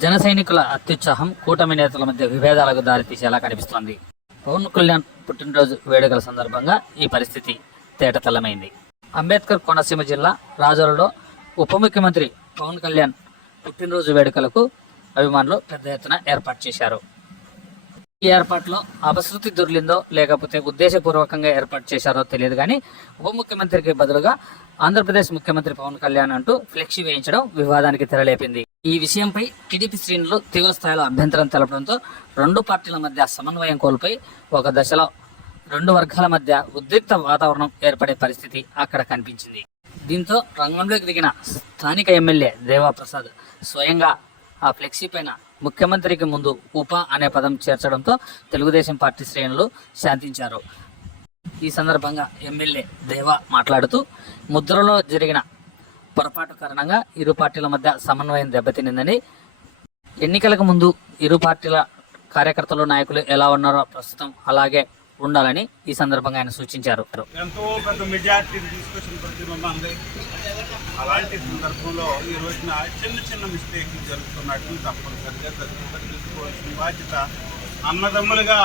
జన సైనికుల అత్యుత్సాహం కూటమి నేతల మధ్య విభేదాలకు దారితీసేలా కనిపిస్తోంది. పవన్ కళ్యాణ్ పుట్టినరోజు వేడుకల సందర్భంగా ఈ పరిస్థితి తేటతెల్లమైంది. అంబేద్కర్ కోనసీమ జిల్లా రాజోలలో ఉప ముఖ్యమంత్రి పవన్ కళ్యాణ్ పుట్టినరోజు వేడుకలకు అభిమానులు పెద్ద ఎత్తున ఏర్పాటు చేశారు. ఈ ఏర్పాట్లో అపశృతి దొర్లిందో లేకపోతే ఉద్దేశపూర్వకంగా ఏర్పాటు చేశారో తెలియదు కానీ ఉప ముఖ్యమంత్రికి బదులుగా ఆంధ్రప్రదేశ్ ముఖ్యమంత్రి పవన్ కళ్యాణ్ అంటూ ఫ్లెక్సీ వేయించడం వివాదానికి తెరలేపింది. ఈ విషయంపై టీడీపీ శ్రేణులు తీవ్ర స్థాయిలో అభ్యంతరం తెలపడంతో రెండు పార్టీల మధ్య సమన్వయం కోల్పోయి ఒక దశలో రెండు వర్గాల మధ్య ఉద్రిక్త వాతావరణం ఏర్పడే పరిస్థితి అక్కడ కనిపించింది. దీంతో రంగంలోకి దిగిన స్థానిక ఎమ్మెల్యే దేవాప్రసాద్ స్వయంగా ఆ ఫ్లెక్సీ పైన ముఖ్యమంత్రికి ముందు ఉప అనే పదం చేర్చడంతో తెలుగుదేశం పార్టీ శ్రేణులు శాంతించారు. ఈ సందర్భంగా ఎమ్మెల్యే దేవా మాట్లాడుతూ ముద్రలో జరిగిన పొరపాటు కారణంగా ఇరు పార్టీల మధ్య సమన్వయం దెబ్బతినిందని, ఎన్నికలకు ముందు ఇరు పార్టీల కార్యకర్తలు నాయకులు ఎలా ఉన్నారో ప్రస్తుతం అలాగే ఉండాలని ఈ సందర్భంగా ఆయన సూచించారు. ఎంతో పెద్ద మెజార్టీని తీసుకొచ్చిన ప్రతిబింబం అలాంటి సందర్భంలో ఈ రోజున చిన్న చిన్న మిస్టేక్లు జరుగుతున్నట్టు తప్పనిసరిగా తెలుసుకోవాల్సిన బాధ్యత అన్నదమ్ములుగా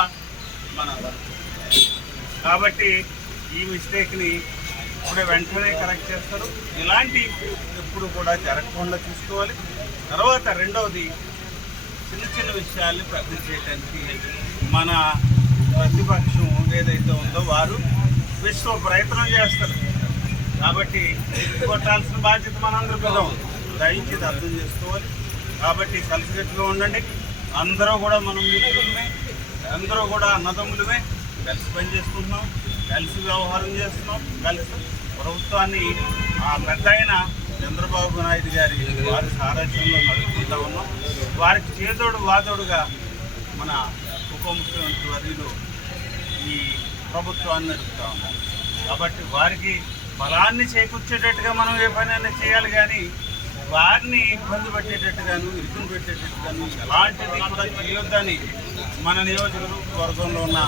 మన కాబట్టి ఈ మిస్టేక్ని ఇప్పుడే వెంటనే కరెక్ట్ చేస్తారు. ఇలాంటి ఎప్పుడు కూడా జరగకుండా చూసుకోవాలి. తర్వాత రెండవది చిన్న చిన్న విషయాల్ని పెద్ద చేయడానికి మన ప్రతిపక్షం ఏదైతే ఉందో వారు విశ్వ ప్రయత్నం చేస్తారు. కాబట్టి కొట్టాల్సిన బాధ్యత మనందరి మీద ఉంది. దయచేసి అర్థం చేసుకోవాలి. కాబట్టి కలిసికట్టుగా ఉండండి. అందరూ కూడా మనం మిత్రులమే, అందరూ కూడా అన్నదమ్ములమే, కలిసి పని చేసుకుంటున్నాం, కలిసి వ్యవహారం చేస్తున్నాం, కలిసి ప్రభుత్వాన్ని ఆ పెద్ద అయిన చంద్రబాబు నాయుడు గారి వారి సారథ్యంలో నడుపుకుంటూ ఉన్నాం. వారికి చేదోడు వాదోడుగా మన ఉప ముఖ్యమంత్రి వర్యులు ఈ ప్రభుత్వాన్ని నడుపుతూ ఉన్నాం. కాబట్టి వారికి బలాన్ని చేకూర్చేటట్టుగా మనం ఏ పనైనా చేయాలి కానీ వారిని ఇబ్బంది పెట్టేటట్టుగాను ఇరుకుని పెట్టేటట్టుగాను ఎలాంటిది కూడా చేయొద్దని మన నియోజకవర్గంలో ఉన్న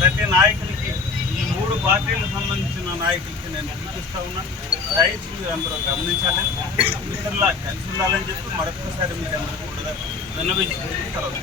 ప్రతి నాయకునికి ఈ మూడు పార్టీలకు సంబంధించిన నాయకులకి నేను పిలిపిస్తూ ఉన్నాను. దయచేసి మీరు అందరూ గమనించాలని, మిత్రులా కలిసి ఉండాలని చెప్పి మరొకసారి మీకు అందరూ కూడా విన్నవించుకుంటూ సెలవు.